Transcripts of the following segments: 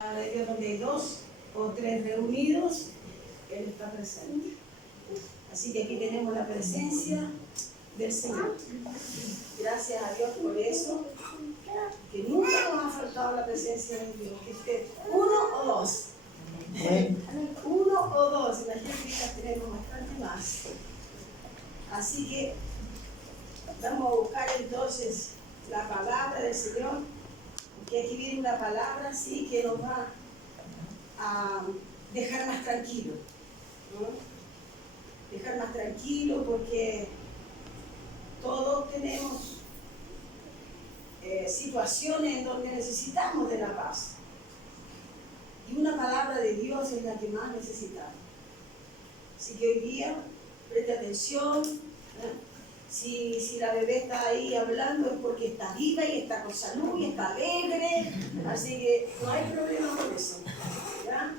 De Dios, donde hay 2 o 3 reunidos, Él está presente. Así que aquí tenemos la presencia del Señor. Gracias a Dios por eso, que nunca nos ha faltado la presencia de Dios. Que esté 1 o 2. 1 o 2, imagínate que ya tenemos bastante más. Así que vamos a buscar entonces la palabra del Señor, porque aquí viene una palabra así que nos va a dejar más tranquilos, ¿no? Dejar más tranquilos porque todos tenemos situaciones en donde necesitamos de la paz. Y una palabra de Dios es la que más necesitamos. Así que hoy día, preste atención. Si la bebé está ahí hablando es porque está viva y está con salud y está alegre. Así que no hay problema con eso. ¿Ya?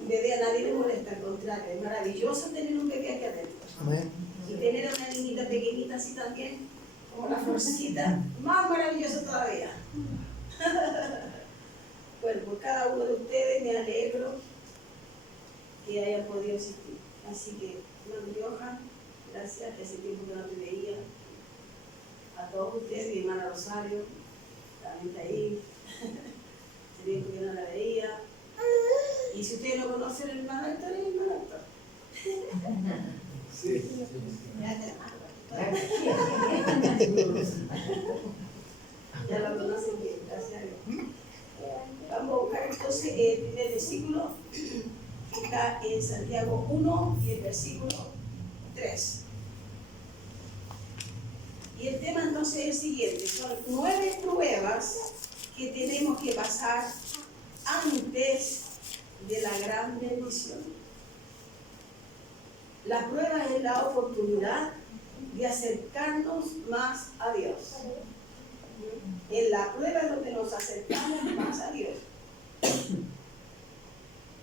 Un bebé a nadie le molesta, al contrario. Es maravilloso tener un bebé aquí adentro. Amén. Y tener a una niñita pequeñita así también, como la florcita, más maravilloso todavía. Bueno, por cada uno de ustedes me alegro que hayan podido asistir. Así que, hermano Johan, gracias, que hace tiempo que no te veía. A todos ustedes, mi hermana Rosario, también está ahí. Hace tiempo que no la veía. Y si ustedes no conocen al hermano Héctor, es el hermano Héctor. Sí. Ya lo conocen bien, gracias a Dios. Vamos a buscar entonces el primer versículo, que está en Santiago 1 y el versículo 3. Y el tema entonces es el siguiente: son 9 pruebas que tenemos que pasar antes de la gran bendición. La prueba es la oportunidad de acercarnos más a Dios. En la prueba es donde nos acercamos más a Dios.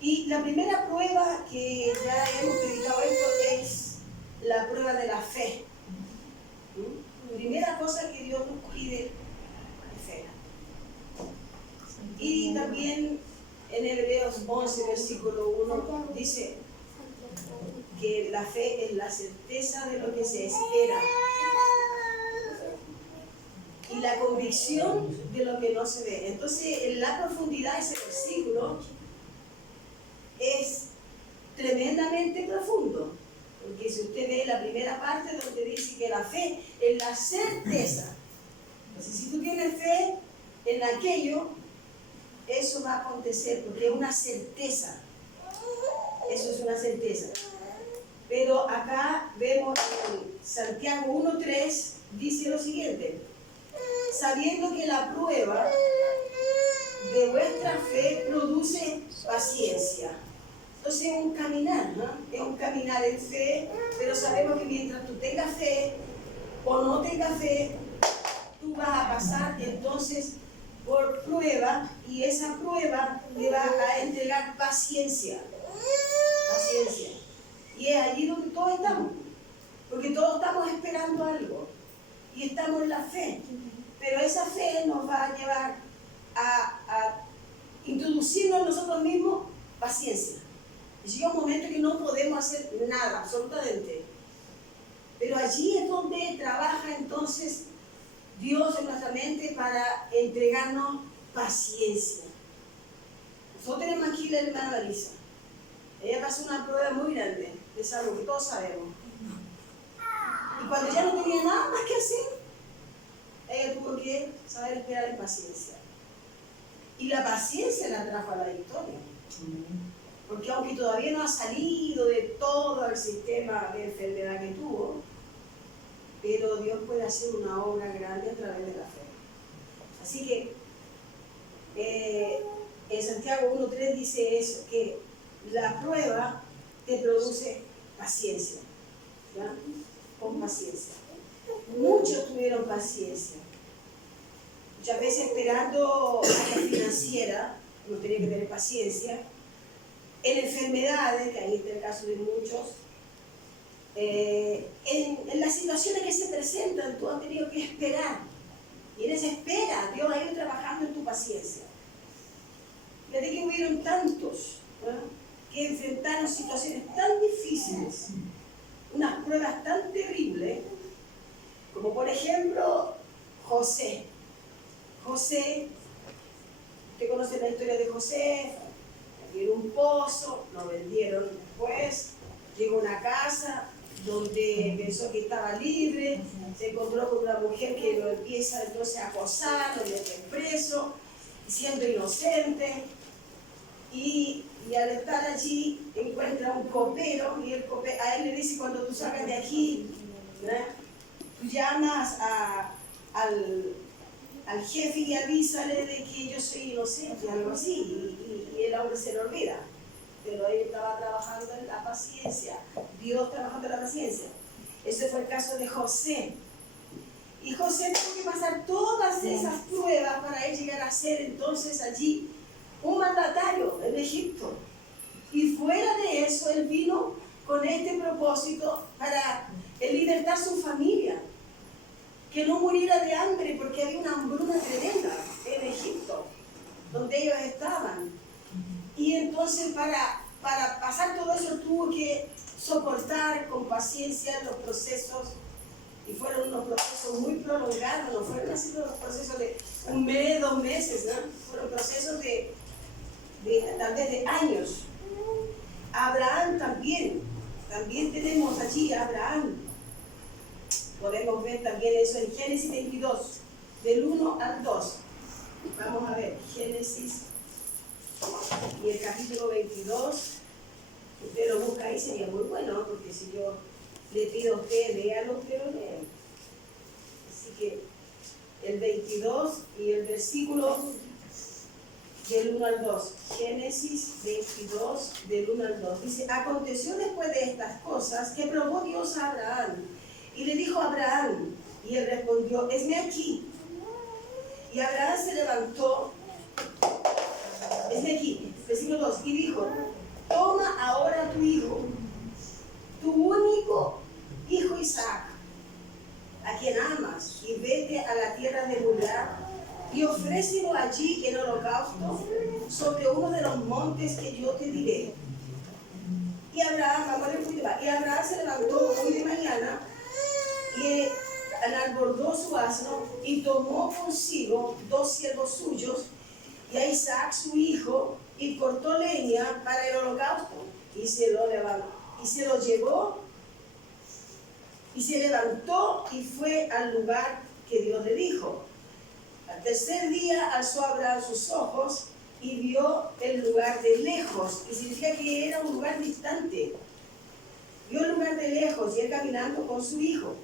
Y la primera prueba que ya hemos predicado esto es la prueba de la fe. Primera cosa que Dios nos pide es fe. Y también en Hebreos 11, versículo 1, dice que la fe es la certeza de lo que se espera y la convicción de lo que no se ve. Entonces, en la profundidad de ese versículo es tremendamente profundo, porque si usted ve la primera parte donde dice que la fe es la certeza. Entonces, si tú tienes fe en aquello, eso va a acontecer, porque es una certeza. Eso es una certeza. Pero acá vemos en Santiago 1:3 dice lo siguiente: sabiendo que la prueba de vuestra fe produce paciencia. Entonces es un caminar, ¿no? Es un caminar en fe, pero sabemos que mientras tú tengas fe o no tengas fe, tú vas a pasar entonces por prueba, y esa prueba te va a entregar paciencia. Paciencia. Y es allí donde todos estamos, porque todos estamos esperando algo y estamos en la fe, pero esa fe nos va a llevar a introducirnos nosotros mismos paciencia. Y llega un momento que no podemos hacer nada, absolutamente, pero allí es donde trabaja entonces Dios en nuestra mente para entregarnos paciencia. Nosotros tenemos aquí la hermana Marisa. Ella pasó una prueba muy grande de salud, que todos sabemos. Y cuando ya no tenía nada más que hacer, ella tuvo que saber esperar en paciencia. Y la paciencia la trajo a la victoria. Porque aunque todavía no ha salido de todo el sistema de enfermedad que tuvo, pero Dios puede hacer una obra grande a través de la fe. Así que en Santiago 1:3 dice eso, que la prueba te produce paciencia, ¿ya? Con paciencia. Muchos tuvieron paciencia. Muchas veces esperando área financiera, uno tenía que tener paciencia. En enfermedades, que ahí está el caso de muchos. En las situaciones que se presentan, tú has tenido que esperar. Y en esa espera, Dios ha ido trabajando en tu paciencia. Y de que hubieron tantos, ¿no?, que enfrentaron situaciones tan difíciles, unas pruebas tan terribles, como por ejemplo José. José, usted conoce la historia de José, era un pozo, lo vendieron después, llegó a una casa donde pensó que estaba libre, se encontró con una mujer que lo empieza entonces a acosar, lo mete preso, siendo inocente, y al estar allí encuentra un copero, y a él le dice: cuando tú salgas de aquí, ¿verdad?, tú llamas al jefe y avísale de que yo soy inocente, algo así, y el hombre se lo olvida. Pero él estaba trabajando en la paciencia, Dios trabajando en la paciencia. Ese fue el caso de José. Y José tuvo que pasar todas esas pruebas para él llegar a ser entonces allí un mandatario en Egipto. Y fuera de eso, él vino con este propósito para libertar su familia, que no muriera de hambre, porque había una hambruna tremenda en Egipto, donde ellos estaban. Y entonces para pasar todo eso tuvo que soportar con paciencia los procesos, y fueron unos procesos muy prolongados, no fueron así los procesos de un mes, 2 meses, ¿no? Fueron procesos de tal vez de años. Abraham también tenemos allí a Abraham. Podemos ver también eso en Génesis 22, del 1 al 2. Vamos a ver, Génesis y el capítulo 22. Usted lo busca ahí, sería muy bueno, porque si yo le pido a usted, léalo, usted lo lee. Así que el 22 y el versículo del 1 al 2. Génesis 22, del 1 al 2. Dice: aconteció después de estas cosas que probó Dios a Abraham, y le dijo a Abraham, y él respondió: hesme aquí. Y Abraham se levantó, hesme aquí, versículo 2, y dijo: toma ahora tu hijo, tu único hijo Isaac, a quien amas, y vete a la tierra de Moriah, y ofrécelo allí en holocausto sobre uno de los montes que yo te diré. Y Abraham se levantó muy de mañana, y enalbordó su asno, y tomó consigo 2 siervos suyos, y a Isaac su hijo, y cortó leña para el holocausto, y se lo llevó, y se levantó y fue al lugar que Dios le dijo. Al tercer día alzó Abraham sus ojos y vio el lugar de lejos, que significa que era un lugar distante. Vio el lugar de lejos, y él caminando con su hijo.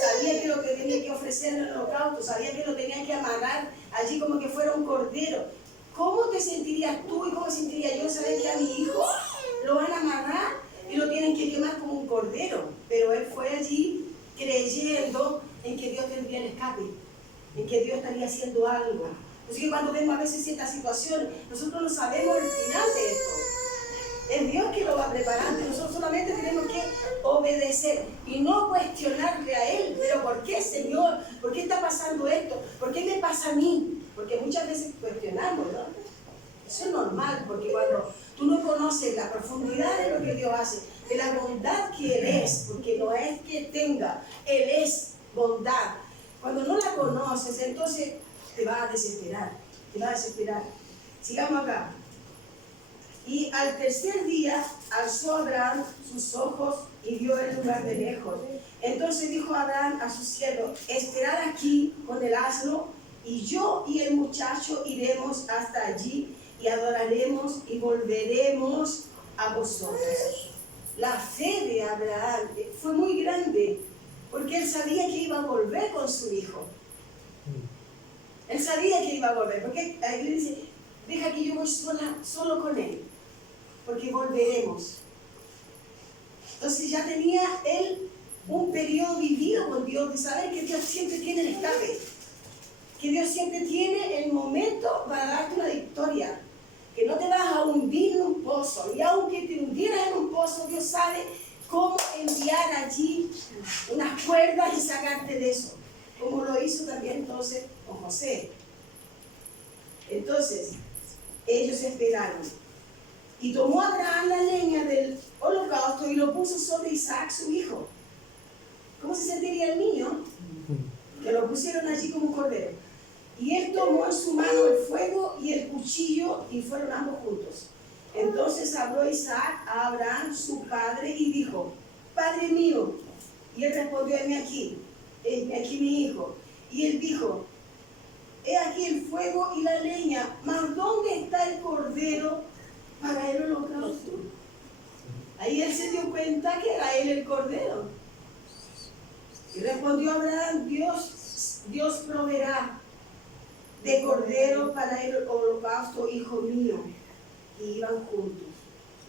Sabía que lo que tenía que ofrecer en el holocausto, sabía que lo tenía que amarrar allí como que fuera un cordero. ¿Cómo te sentirías tú y cómo sentiría yo saber que a mi hijo lo van a amarrar y lo tienen que quemar como un cordero? Pero él fue allí creyendo en que Dios tendría el escape, en que Dios estaría haciendo algo. Así que cuando vemos a veces ciertas situaciones, nosotros no sabemos el final de esto. Es Dios que lo va preparando, y nosotros solamente tenemos que obedecer y no cuestionarle a Él. Pero ¿por qué, Señor? ¿Por qué está pasando esto? ¿Por qué me pasa a mí? Porque muchas veces cuestionamos, ¿no? Eso es normal, porque cuando tú no conoces la profundidad de lo que Dios hace, de la bondad que Él es, porque no es que tenga, Él es bondad. Cuando no la conoces, entonces te va a desesperar, Sigamos acá. Y al tercer día alzó Abraham sus ojos y vio el lugar de lejos. Entonces dijo Abraham a su siervo: esperad aquí con el asno, y yo y el muchacho iremos hasta allí y adoraremos y volveremos a vosotros. La fe de Abraham fue muy grande, porque él sabía que iba a volver con su hijo. Él sabía que iba a volver, porque ahí le dice: deja que yo voy solo con él, porque volveremos. Entonces ya tenía él un periodo vivido con Dios, de saber que Dios siempre tiene el escape, que Dios siempre tiene el momento para darte una victoria, que no te vas a hundir en un pozo, y aunque te hundieras en un pozo, Dios sabe cómo enviar allí unas cuerdas y sacarte de eso, como lo hizo también entonces con José. Entonces, ellos esperaron. Y tomó Abraham la leña del holocausto y lo puso sobre Isaac, su hijo. ¿Cómo se sentiría el niño? Que lo pusieron allí como un cordero. Y él tomó en su mano el fuego y el cuchillo y fueron ambos juntos. Entonces habló Isaac a Abraham, su padre, y dijo: Padre mío. Y él respondió: heme aquí mi hijo. Y él dijo: he aquí el fuego y la leña, mas ¿dónde está el cordero para el holocausto? Ahí él se dio cuenta que era él el cordero. Y respondió Abraham: Dios proveerá de cordero para el holocausto, hijo mío. Y iban juntos.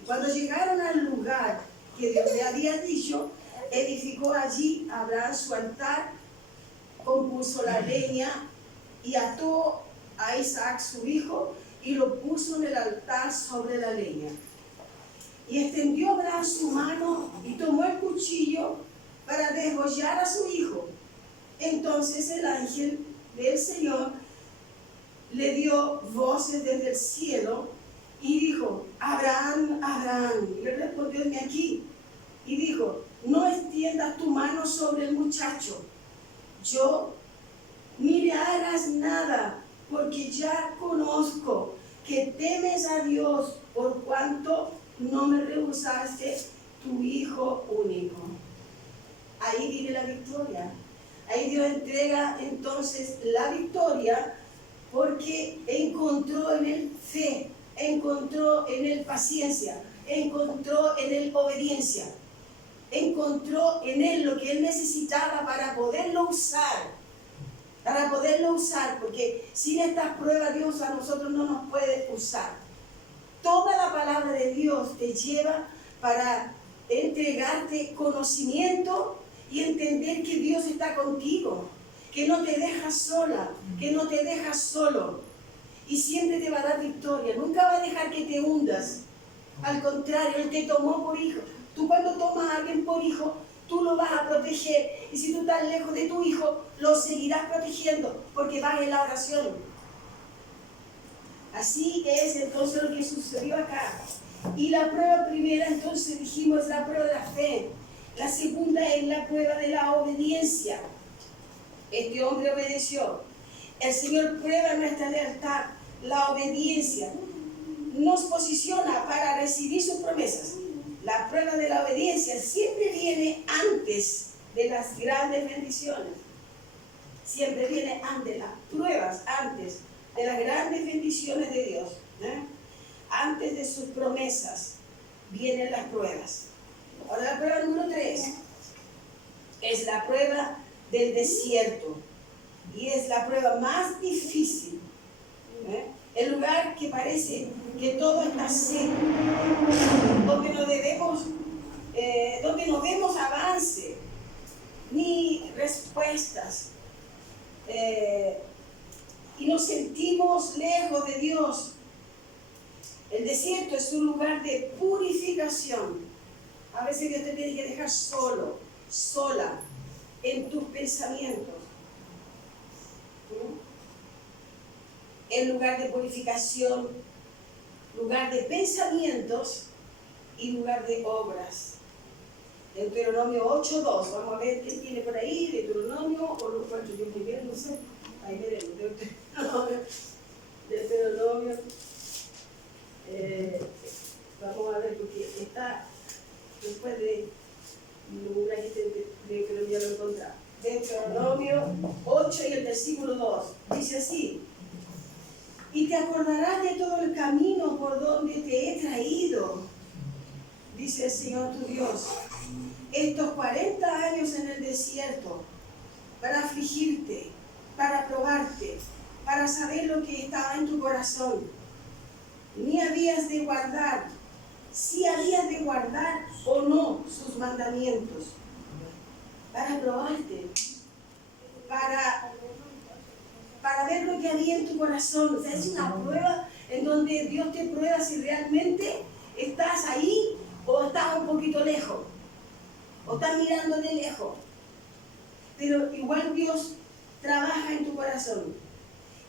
Y cuando llegaron al lugar que Dios le había dicho, edificó allí Abraham su altar, compuso la leña y ató a Isaac su hijo y lo puso en el altar sobre la leña. Y extendió Abraham su mano y tomó el cuchillo para degollar a su hijo. Entonces el ángel del Señor le dio voces desde el cielo y dijo: Abraham, Abraham. Y él respondió: heme aquí. Y dijo: no extiendas tu mano sobre el muchacho, yo ni le hagas nada, porque ya conozco que temes a Dios, por cuanto no me rehusaste tu hijo único. Ahí viene la victoria. Ahí Dios entrega entonces la victoria, porque encontró en él fe, encontró en él paciencia, encontró en él obediencia, encontró en él lo que él necesitaba para poderlo usar, porque sin estas pruebas Dios a nosotros no nos puede usar. Toda la palabra de Dios te lleva para entregarte conocimiento y entender que Dios está contigo, que no te deja sola, que no te deja solo, y siempre te va a dar victoria. Nunca va a dejar que te hundas. Al contrario, Él te tomó por hijo. Tú cuando tomas a alguien por hijo, tú lo vas a proteger, y si tú estás lejos de tu hijo, lo seguirás protegiendo, porque vas en la oración. Así es entonces lo que sucedió acá. Y la prueba primera, entonces dijimos, es la prueba de la fe. La segunda es la prueba de la obediencia. Este hombre obedeció. El Señor prueba nuestra lealtad. La obediencia nos posiciona para recibir sus promesas. La prueba de la obediencia siempre viene antes de las grandes bendiciones. Siempre viene antes, las pruebas antes de las grandes bendiciones de Dios. Antes de sus promesas vienen las pruebas. Ahora la prueba número 3 es la prueba del desierto, y es la prueba más difícil. El lugar que parece que todo está seco, donde no vemos avance ni respuestas, y nos sentimos lejos de Dios. El desierto es un lugar de purificación. A veces Dios te tiene que dejar solo, sola, en tus pensamientos. El lugar de purificación, lugar de pensamientos y lugar de obras. Deuteronomio 8:2. Vamos a ver qué tiene por ahí. Deuteronomio, o lo encuentro yo muy bien, no sé. Ahí veremos. Deuteronomio. Vamos a ver, porque está después de una que lo voy a encontrar. Deuteronomio 8 y el versículo 2. Dice así: y te acordarás de todo el camino por donde te he traído, dice el Señor tu Dios, estos 40 años en el desierto, para afligirte, para probarte, para saber lo que estaba en tu corazón. Ni habías de guardar, si habías de guardar o no sus mandamientos, para probarte, para ver lo que había en tu corazón. O sea, es una prueba en donde Dios te prueba si realmente estás ahí o estás un poquito lejos, o estás mirando de lejos. Pero igual Dios trabaja en tu corazón.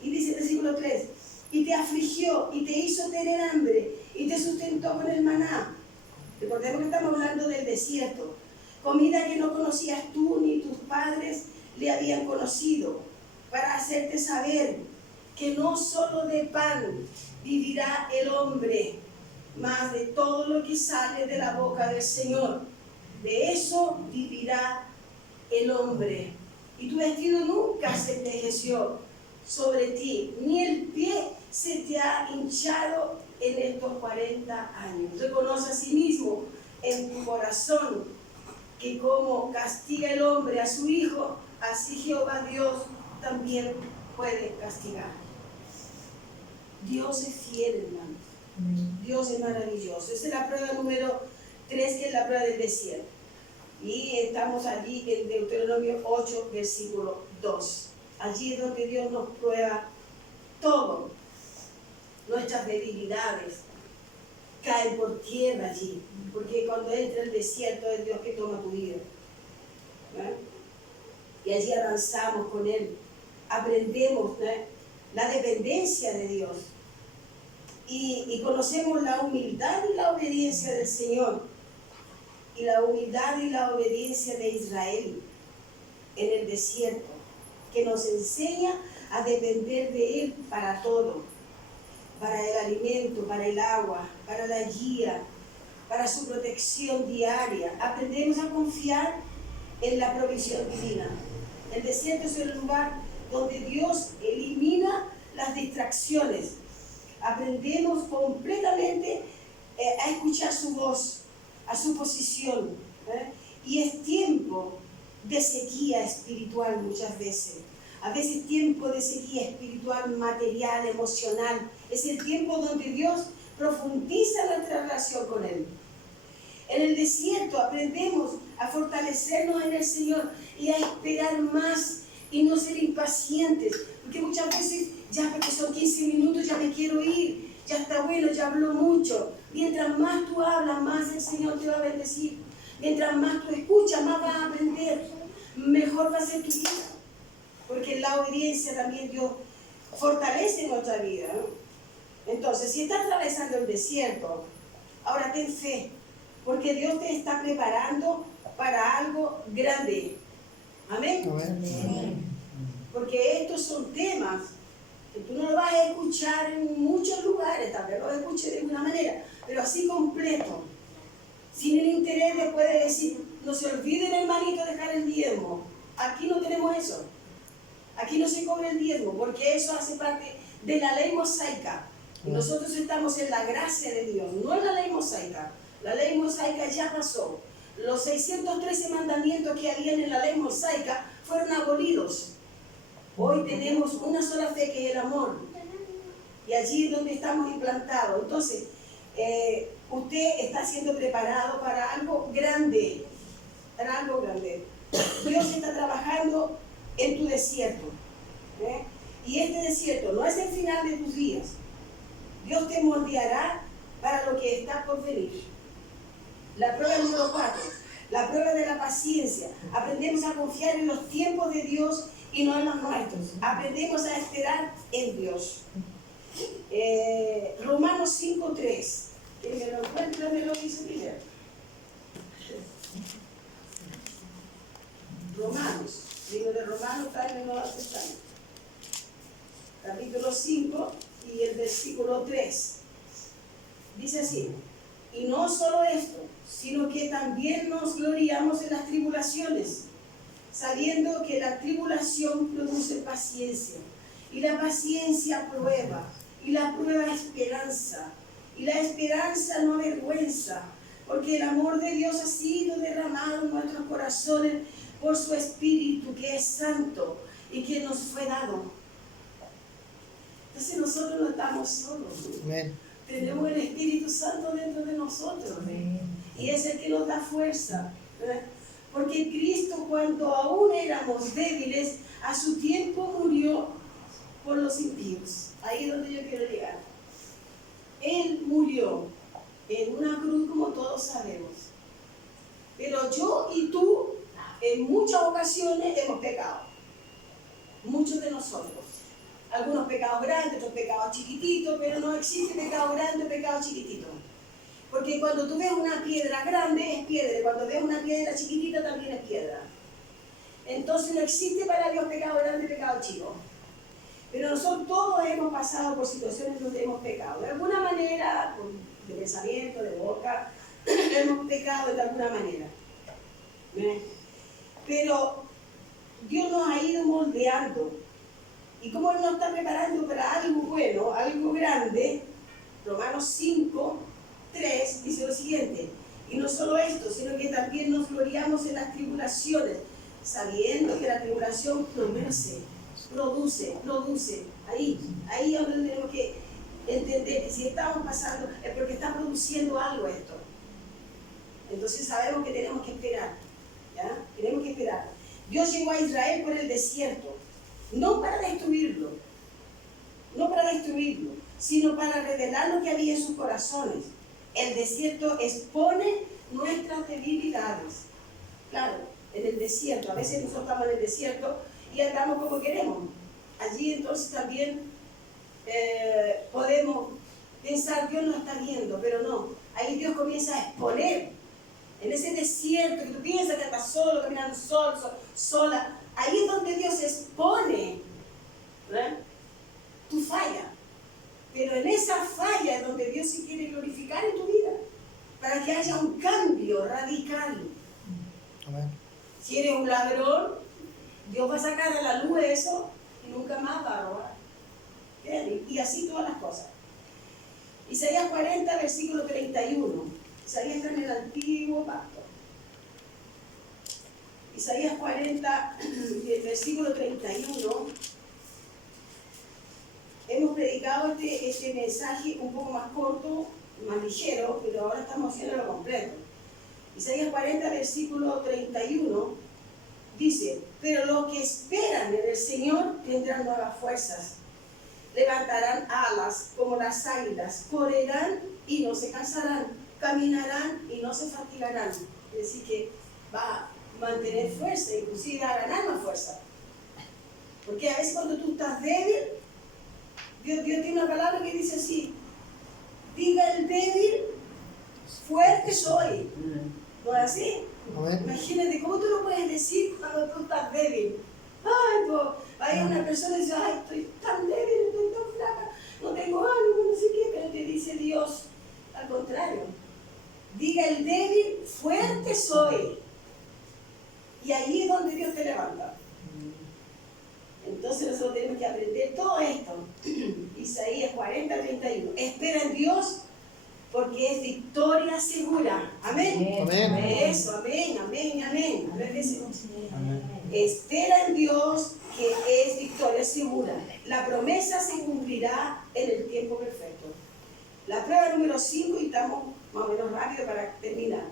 Y dice el versículo 3: y te afligió y te hizo tener hambre y te sustentó con el maná. Recordemos que estamos hablando del desierto. Comida que no conocías tú ni tus padres le habían conocido, para hacerte saber que no solo de pan vivirá el hombre, mas de todo lo que sale de la boca del Señor. De eso vivirá el hombre. Y tu vestido nunca se envejeció sobre ti, ni el pie se te ha hinchado en estos 40 años. Reconoce a sí mismo en tu corazón que como castiga el hombre a su hijo, así Jehová Dios también puede castigar. Dios es fiel, hermano. Dios es maravilloso. Esa es la prueba número 3, que es la prueba del desierto. Y estamos allí en Deuteronomio 8, versículo 2. Allí es donde Dios nos prueba todo. Nuestras debilidades caen por tierra allí. Porque cuando entra el desierto es Dios que toma tu vida. Y allí avanzamos con Él. Aprendemos la dependencia de Dios. Y conocemos la humildad y la obediencia del Señor. Y la humildad y la obediencia de Israel en el desierto, que nos enseña a depender de Él para todo, para el alimento, para el agua, para la guía, para su protección diaria. Aprendemos a confiar en la provisión divina. El desierto es el lugar donde Dios elimina las distracciones. Aprendemos completamente a escuchar su voz, a su posición, y es tiempo de sequía espiritual muchas veces. A veces tiempo de sequía espiritual, material, emocional. Es el tiempo donde Dios profundiza nuestra relación con Él. En el desierto aprendemos a fortalecernos en el Señor y a esperar más y no ser impacientes. Porque muchas veces, ya porque son 15 minutos, ya me quiero ir, ya está bueno, ya hablo mucho. Mientras más tú hablas, más el Señor te va a bendecir. Mientras más tú escuchas, más vas a aprender. Mejor va a ser tu vida. Porque en la obediencia también Dios fortalece nuestra vida, ¿no? Entonces, si estás atravesando el desierto, ahora ten fe. Porque Dios te está preparando para algo grande. Amén. Amén. Porque estos son temas que tú no lo vas a escuchar en muchos lugares, tal vez lo escuches de una manera, pero así completo, sin el interés de poder decir, no se olviden, hermanito, dejar el diezmo. Aquí no tenemos eso. Aquí no se cobra el diezmo, porque eso hace parte de la ley mosaica. Y nosotros estamos en la gracia de Dios, no en la ley mosaica. La ley mosaica ya pasó. Los 613 mandamientos que habían en la ley mosaica fueron abolidos. Hoy tenemos una sola fe, que es el amor. Y allí es donde estamos implantados. Entonces, usted está siendo preparado para algo grande. Para algo grande. Dios está trabajando en tu desierto. Y este desierto no es el final de tus días. Dios te moldeará para lo que está por venir. La prueba número 4, la prueba de la paciencia. Aprendemos a confiar en los tiempos de Dios y no en los nuestros. Aprendemos a esperar en Dios. Romanos 5:3. Que me lo encuentre, me lo dice primero. Romanos, libro de Romanos, está en el Nuevo Testamento. Capítulo 5 y el versículo 3. Dice así: y no solo esto, sino que también nos gloriamos en las tribulaciones, sabiendo que la tribulación produce paciencia, y la paciencia prueba, y la prueba esperanza, y la esperanza no avergüenza, porque el amor de Dios ha sido derramado en nuestros corazones por su Espíritu, que es santo y que nos fue dado. Entonces nosotros no estamos solos. Amén. Tenemos el Espíritu Santo dentro de nosotros. Amén. Y es el que nos da fuerza. ¿Verdad? Porque Cristo, cuando aún éramos débiles, a su tiempo murió por los impíos. Ahí es donde yo quiero llegar. Él murió en una cruz, como todos sabemos. Pero yo y tú, en muchas ocasiones, hemos pecado. Muchos de nosotros. algunos pecados grandes, otros pecados chiquititos, pero no existe pecado grande o pecado chiquitito. Porque cuando tú ves una piedra grande es piedra, y cuando ves una piedra chiquitita también es piedra. Entonces no existe para Dios pecado grande y pecado chico. Pero nosotros todos hemos pasado por situaciones donde hemos pecado. De alguna manera, de pensamiento, de boca, hemos pecado de alguna manera. Pero Dios nos ha ido moldeando. Y como Él nos está preparando para algo bueno, algo grande, Romanos 5, 3 dice lo siguiente: y no solo esto, sino que también nos gloriamos en las tribulaciones, sabiendo que la tribulación produce. Ahí es donde tenemos que entender que si estamos pasando es porque está produciendo algo esto. Entonces sabemos que tenemos que esperar, ¿ya? Tenemos que esperar. Dios llevó a Israel por el desierto, no para destruirlo, sino para revelar lo que había en sus corazones. El desierto expone nuestras debilidades. Claro, en el desierto, a veces nosotros estamos en el desierto y andamos como queremos. Allí entonces también podemos pensar, Dios nos está viendo, pero no. Ahí Dios comienza a exponer. En ese desierto que tú piensas que estás solo, caminando sola, ahí es donde Dios expone, ¿verdad?, tu falla. Pero en esa falla es donde Dios se quiere glorificar en tu vida, para que haya un cambio radical. Amén. Si eres un ladrón, Dios va a sacar a la luz eso y nunca más va a robar. Y así todas las cosas. Isaías 40, versículo 31. Isaías está en el Antiguo Pacto. Isaías 40, versículo 31. Hemos predicado este mensaje un poco más corto, más ligero, pero ahora estamos haciéndolo completo. Isaías 40, versículo 31, dice: pero los que esperan en el Señor tendrán nuevas fuerzas, levantarán alas como las águilas, correrán y no se cansarán, caminarán y no se fatigarán. Es decir, que va a mantener fuerza, inclusive a ganar más fuerza. Porque a veces cuando tú estás débil, Dios tiene una palabra que dice así: diga el débil, fuerte soy. ¿No es así? Imagínate, ¿cómo tú lo puedes decir cuando tú estás débil? Ay, pues, hay una persona que dice: ay, estoy tan débil, estoy tan flaca, no tengo ánimo, no sé qué, pero te dice Dios, al contrario: diga el débil, fuerte soy. Y ahí es donde Dios te levanta. Entonces nosotros tenemos que aprender todo esto. Isaías 40, 31. Espera en Dios, porque es victoria segura. Amén. Amén. Eso, amén, amén, amén. Amén. Espera en Dios, que es victoria segura. La promesa se cumplirá en el tiempo perfecto. La prueba número 5, y estamos más o menos rápido para terminar,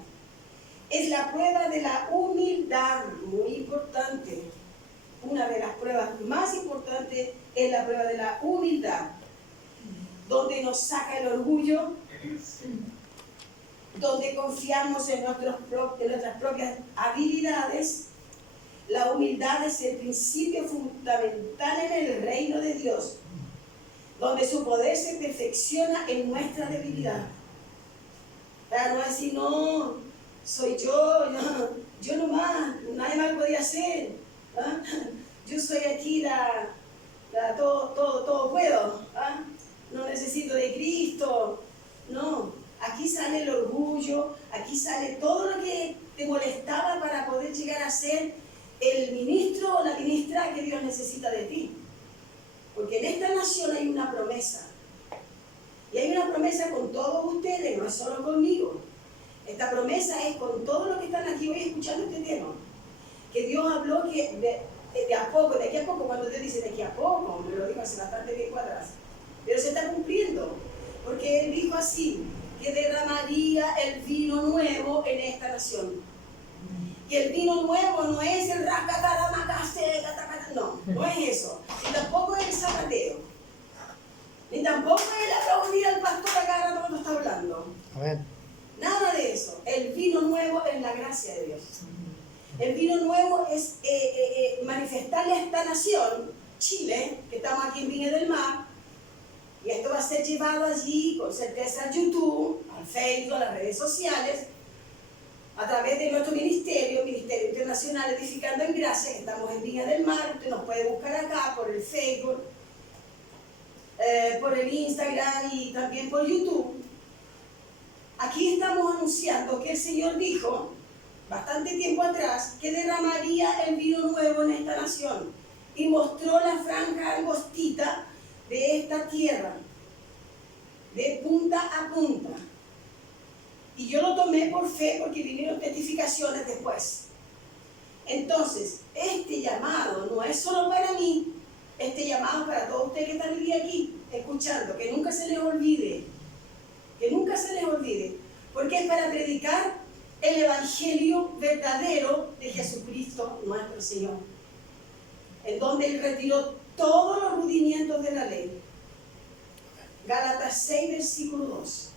es la prueba de la humildad, muy importante. Una de las pruebas más importantes es la prueba de la humildad, donde nos saca el orgullo, donde confiamos en nuestras propias habilidades. La humildad es el principio fundamental en el reino de Dios, donde su poder se perfecciona en nuestra debilidad. Para no decir: no, soy yo nomás, nadie más podía hacer. ¿Ah? Yo soy aquí todo puedo. ¿Ah? No necesito de Cristo. No, aquí sale el orgullo, aquí sale todo lo que te molestaba para poder llegar a ser el ministro o la ministra que Dios necesita de ti. Porque en esta nación hay una promesa. Y hay una promesa con todos ustedes, no es solo conmigo. Esta promesa es con todos los que están aquí hoy escuchando este tema. Que Dios habló que de a poco, de aquí a poco, cuando Dios dice de aquí a poco, me lo dijo hace bastante tiempo atrás, pero se está cumpliendo, porque Él dijo así, que derramaría el vino nuevo en esta nación. Y el vino nuevo no es el rascacaramacaste, no es eso, ni tampoco es el zapateo, ni tampoco es el aplaudir al pastor acá cuando está hablando. Amén. Nada de eso. El vino nuevo es la gracia de Dios. El vino nuevo es manifestarle a esta nación Chile, que estamos aquí en Viña del Mar, y esto va a ser llevado allí, con certeza, al YouTube, al Facebook, a las redes sociales, a través de nuestro ministerio, Ministerio Internacional Edificando en Gracia, que estamos en Viña del Mar. Usted nos puede buscar acá por el Facebook, por el Instagram y también por YouTube. Aquí estamos anunciando que el Señor dijo, bastante tiempo atrás, que derramaría el vino nuevo en esta nación, y mostró la franja angostita de esta tierra, de punta a punta. Y yo lo tomé por fe porque vinieron testificaciones después. Entonces, este llamado no es solo para mí, este llamado es para todos ustedes que están hoy día aquí, escuchando, que nunca se les olvide, porque es para predicar el evangelio verdadero de Jesucristo nuestro Señor, en donde Él retiró todos los rudimientos de la ley. Gálatas 6, versículo 2.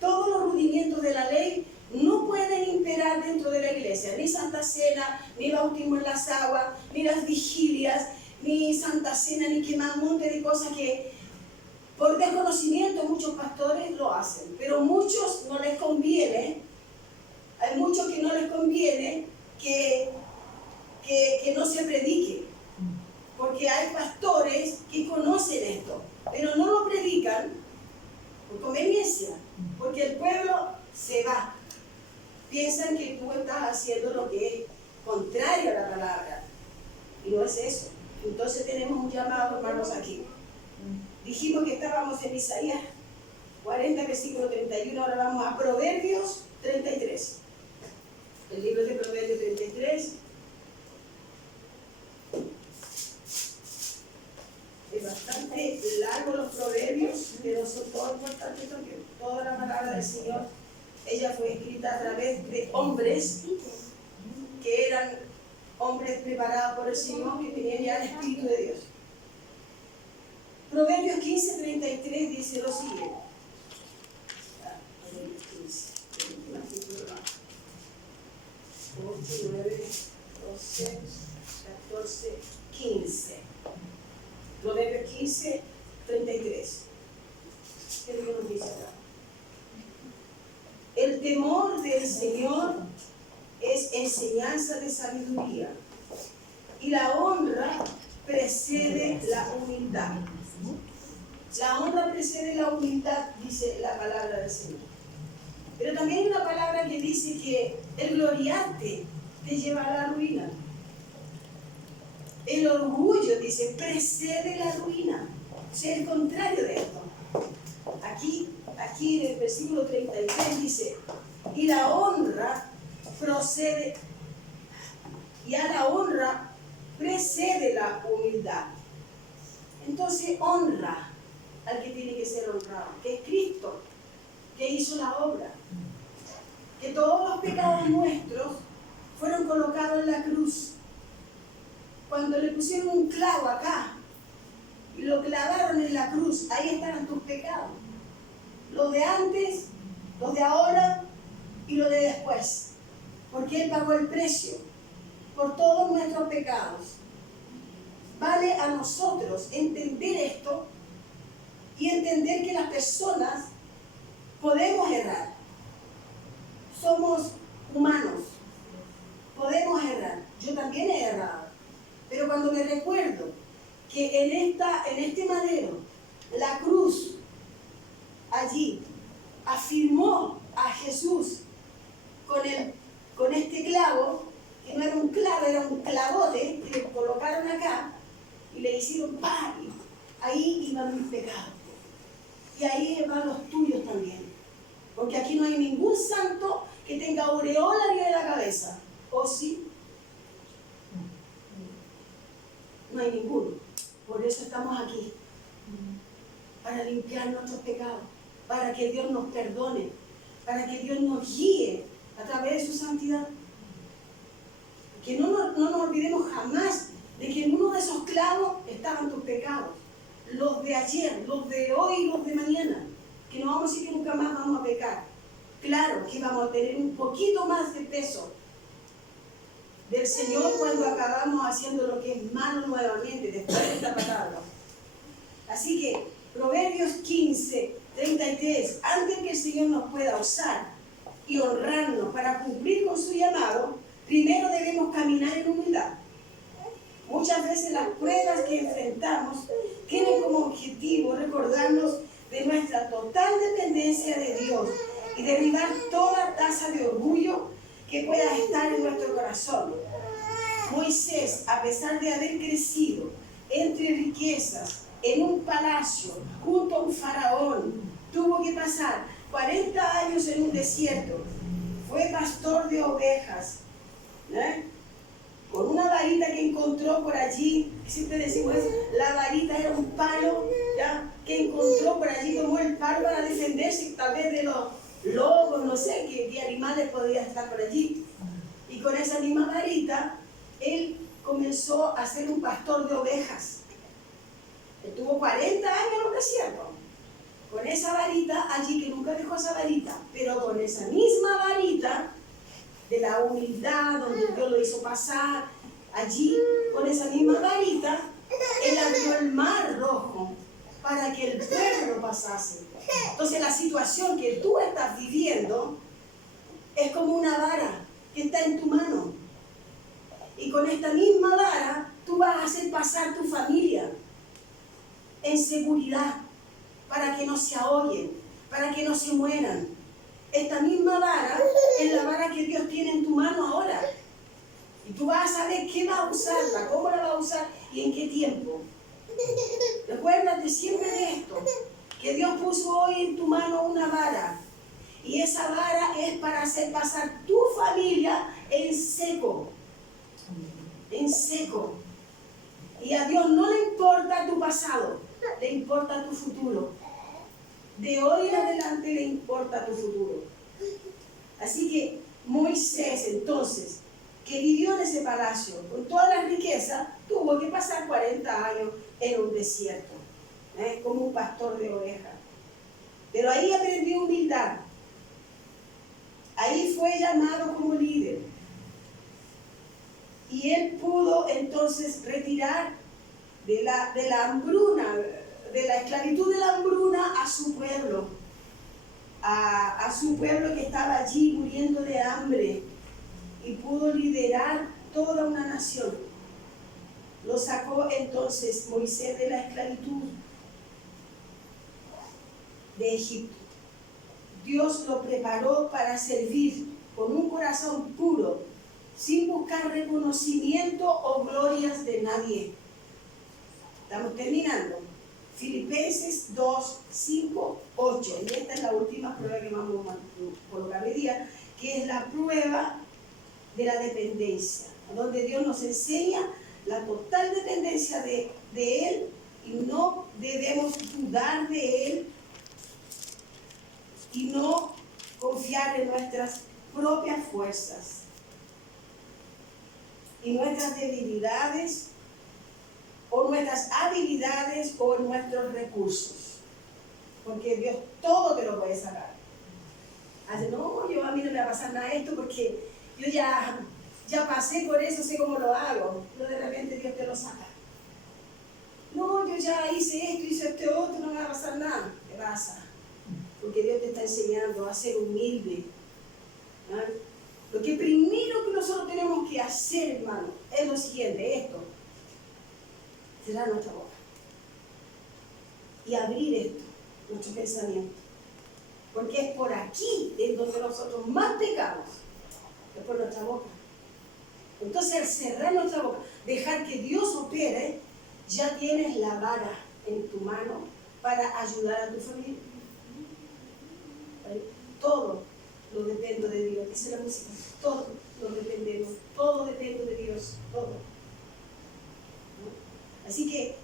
Todos los rudimientos de la ley no pueden imperar dentro de la iglesia, ni Santa Cena, ni bautismo en las aguas, ni las vigilias, ni Santa Cena, ni quemar un monte de cosas que por desconocimiento muchos pastores lo hacen, pero muchos no les conviene, hay muchos que no les conviene que no se predique, porque hay pastores que conocen esto, pero no lo predican por conveniencia, porque el pueblo se va. Piensan que tú estás haciendo lo que es contrario a la palabra, y no es eso. Entonces tenemos un llamado, hermanos, aquí. Dijimos que estábamos en Isaías 40, versículo 31, ahora vamos a Proverbios 33. El libro de Proverbios 33. Es bastante largo los proverbios, pero son todos importantes también. Toda la palabra del Señor, ella fue escrita a través de hombres que eran hombres preparados por el Señor, que tenían ya el Espíritu de Dios. Proverbios 15, 33 dice lo siguiente. Proverbios 15, 8, 9, 12, 14, 15. Proverbios 15, 33. ¿Qué es lo que nos dice acá? El temor del Señor es enseñanza de sabiduría, y la honra precede la humildad. La honra precede la humildad, dice la palabra del Señor. Pero también hay una palabra que dice que el gloriarte te lleva a la ruina. El orgullo, dice, precede la ruina. O sea, el contrario de esto. Aquí en el versículo 33 dice, y la honra procede, y a la honra precede la humildad. Entonces honra al que tiene que ser honrado, que es Cristo, que hizo la obra, que todos los pecados nuestros fueron colocados en la cruz. Cuando le pusieron un clavo acá y lo clavaron en la cruz, ahí estaban tus pecados, los de antes, los de ahora y los de después, porque Él pagó el precio por todos nuestros pecados. Vale a nosotros entender esto y entender que las personas podemos errar. Somos humanos, podemos errar. Yo también he errado, pero cuando me recuerdo que en este madero, la cruz allí afirmó a Jesús con este clavo, que no era un clavo, era un clavote que le colocaron acá y le hicieron ¡pam! Ahí iban mis pecados. Y ahí van los tuyos también. Porque aquí no hay ningún santo que tenga aureola arriba de la cabeza. ¿O sí? No hay ninguno. Por eso estamos aquí. Para limpiar nuestros pecados. Para que Dios nos perdone. Para que Dios nos guíe a través de su santidad. Que no nos olvidemos jamás de que en uno de esos clavos estaban tus pecados. Los de ayer, los de hoy y los de mañana. Que no vamos a decir que nunca más vamos a pecar. Claro que vamos a tener un poquito más de peso del Señor cuando acabamos haciendo lo que es malo nuevamente, después de esta palabra. Así que, Proverbios 15, 33, antes que el Señor nos pueda usar y honrarnos para cumplir con su llamado, primero debemos caminar en humildad. Muchas veces las pruebas que enfrentamos tienen como objetivo recordarnos de nuestra total dependencia de Dios y derribar toda tasa de orgullo que pueda estar en nuestro corazón. Moisés, a pesar de haber crecido entre riquezas, en un palacio, junto a un faraón, tuvo que pasar 40 años en un desierto. Fue pastor de ovejas, con una varita que encontró por allí. Siempre decimos eso, la varita era un palo, ¿ya?, que encontró por allí, tomó el palo para defenderse tal vez de los lobos, no sé qué animales podía estar por allí. Y con esa misma varita, él comenzó a ser un pastor de ovejas. Él tuvo 40 años en un desierto, con esa varita allí, que nunca dejó esa varita, pero con esa misma varita de la humildad, donde Dios lo hizo pasar, allí, con esa misma varita, él abrió el mar rojo para que el pueblo pasase. Entonces la situación que tú estás viviendo es como una vara que está en tu mano. Y con esta misma vara, tú vas a hacer pasar tu familia en seguridad, para que no se ahoguen, para que no se mueran. Esta misma vara es la vara que Dios tiene en tu mano ahora. Y tú vas a saber qué va a usarla, cómo la va a usar y en qué tiempo. Recuérdate siempre de esto, que Dios puso hoy en tu mano una vara. Y esa vara es para hacer pasar tu familia en seco. En seco. Y a Dios no le importa tu pasado, le importa tu futuro. De hoy en adelante le importa tu futuro. Así que Moisés, entonces, que vivió en ese palacio con toda la riqueza, tuvo que pasar 40 años en un desierto, como un pastor de ovejas. Pero ahí aprendió humildad. Ahí fue llamado como líder. Y él pudo entonces retirar de la hambruna, de la esclavitud de la hambruna a su pueblo, a su pueblo que estaba allí muriendo de hambre, y pudo liderar toda una nación. Lo sacó entonces Moisés de la esclavitud de Egipto. Dios lo preparó para servir con un corazón puro, sin buscar reconocimiento o glorias de nadie. Estamos terminando. Filipenses 2, 5, 8. Y esta es la última prueba que vamos a colocar hoy día, que es la prueba de la dependencia, donde Dios nos enseña la total dependencia de Él, y no debemos dudar de Él y no confiar en nuestras propias fuerzas y nuestras debilidades o nuestras habilidades o nuestros recursos, porque Dios todo te lo puede sacar. Así, no, yo a mí no me va a pasar nada de esto porque yo ya pasé por eso, sé cómo lo hago. Pero de repente Dios te lo saca. No, yo ya hice esto, hice este otro, no me va a pasar nada. ¿Qué pasa? Porque Dios te está enseñando a ser humilde. ¿Ah? Lo que primero que nosotros tenemos que hacer, hermano, es lo siguiente, esto. Cerrar nuestra boca. Y abrir esto, nuestro pensamiento. Porque es por aquí en donde nosotros más pecamos. Es por nuestra boca. Entonces, al cerrar nuestra boca, dejar que Dios opere, ya tienes la vara en tu mano para ayudar a tu familia. Todo lo depende de Dios. Dice la música, todo lo dependemos, todo depende de Dios, todo. ¿No? Así que,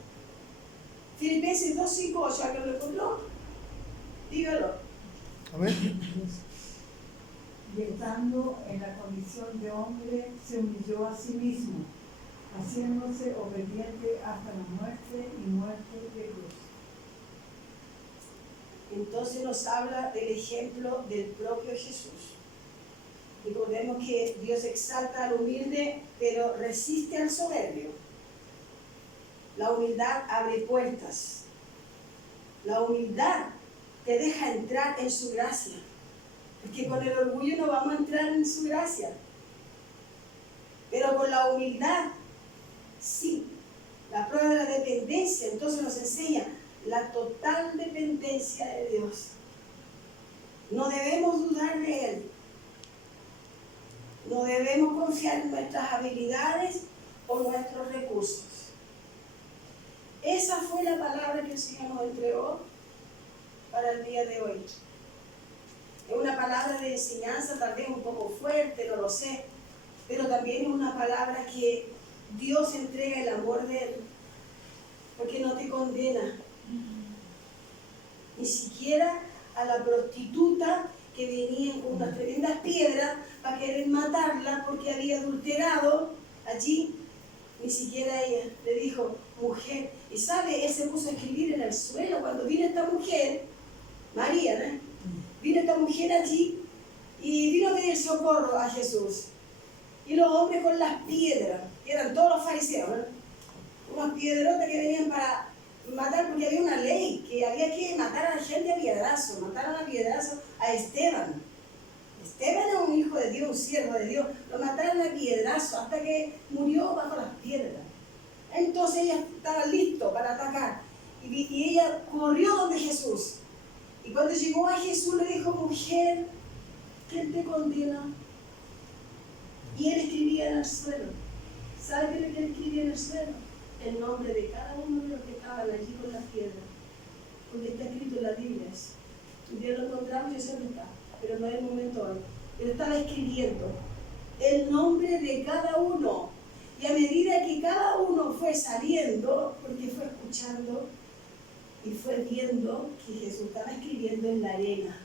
Filipenses 2, 5, 8, ¿alguien lo encontró? Dígalo. Amén. Y estando en la condición de hombre, se humilló a sí mismo, haciéndose obediente hasta la muerte y muerte de cruz. Entonces nos habla del ejemplo del propio Jesús. Recordemos que Dios exalta al humilde, pero resiste al soberbio. La humildad abre puertas. La humildad te deja entrar en su gracia. Porque con el orgullo no vamos a entrar en su gracia. Pero con la humildad, sí. La prueba de la dependencia, entonces nos enseña la total dependencia de Dios. No debemos dudar de Él. No debemos confiar en nuestras habilidades o nuestros recursos. Esa fue la palabra que el Señor nos entregó para el día de hoy. Es una palabra de enseñanza, tal vez un poco fuerte, no lo sé, pero también es una palabra que Dios entrega el amor de Él, porque no te condena. Ni siquiera a la prostituta que venía con unas tremendas piedras para querer matarla porque había adulterado allí, ni siquiera ella le dijo, mujer. Y sabe, él se puso a escribir en el suelo cuando vino esta mujer, María, ¿no? Vino esta mujer allí y vino a pedir socorro a Jesús. Y los hombres con las piedras, que eran todos los fariseos, ¿no? Unas piedrotas que venían para matar, porque había una ley que había que matar a la gente a piedrazo. Mataron a piedrazo a Esteban. Esteban era un hijo de Dios, un siervo de Dios. Lo mataron a piedrazo hasta que murió bajo las piedras. Entonces ella estaba lista para atacar. Y ella corrió donde Jesús. Y cuando llegó a Jesús le dijo, mujer, ¿quién te condena? Y él escribía en el suelo. ¿Sabe qué es lo que él escribía en el suelo? El nombre de cada uno de los que estaban allí con la piedra. Porque está escrito en la Biblia. Un día lo encontramos y siempre está, pero no es el momento hoy. Él estaba escribiendo el nombre de cada uno. Y a medida que cada uno fue saliendo, porque fue escuchando y fue viendo que Jesús estaba escribiendo en la arena.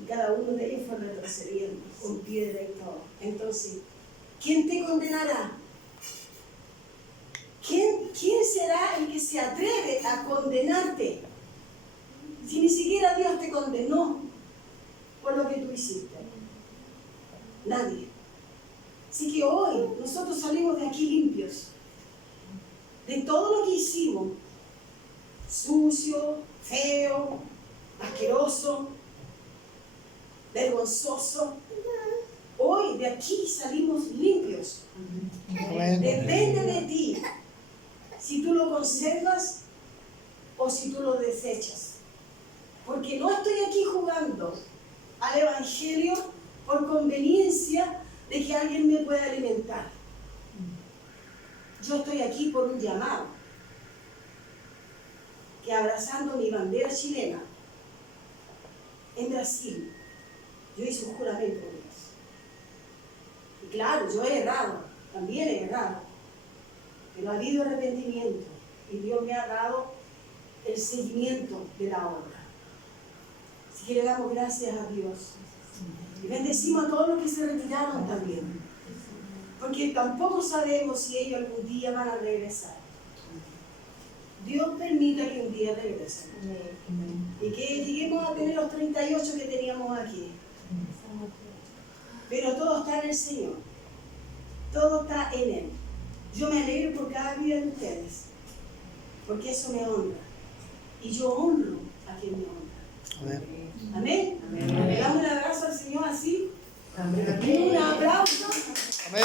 Y cada uno de ellos fue retrocediendo con piedra y todo. Entonces, ¿quién te condenará? ¿Quién será el que se atreve a condenarte? Si ni siquiera Dios te condenó por lo que tú hiciste. Nadie. Así que hoy nosotros salimos de aquí limpios. De todo lo que hicimos. Sucio, feo, asqueroso, vergonzoso. Hoy de aquí salimos limpios. Depende de ti si tú lo conservas o si tú lo desechas. Porque no estoy aquí jugando al Evangelio por conveniencia de que alguien me pueda alimentar. Yo estoy aquí por un llamado. Que abrazando mi bandera chilena en Brasil, yo hice un juramento con Dios. Y claro, yo he errado, también he errado, pero ha habido arrepentimiento y Dios me ha dado el seguimiento de la obra. Así que le damos gracias a Dios. Y bendecimos a todos los que se retiraron también. Porque tampoco sabemos si ellos algún día van a regresar. Dios permita que un día regresen. Y que lleguemos a tener los 38 que teníamos aquí. Pero todo está en el Señor. Todo está en Él. Yo me alegro por cada vida de ustedes. Porque eso me honra. Y yo honro a quien me honra. Amén. Amén. Le damos un abrazo al Señor así. Amén. Un aplauso. Amén.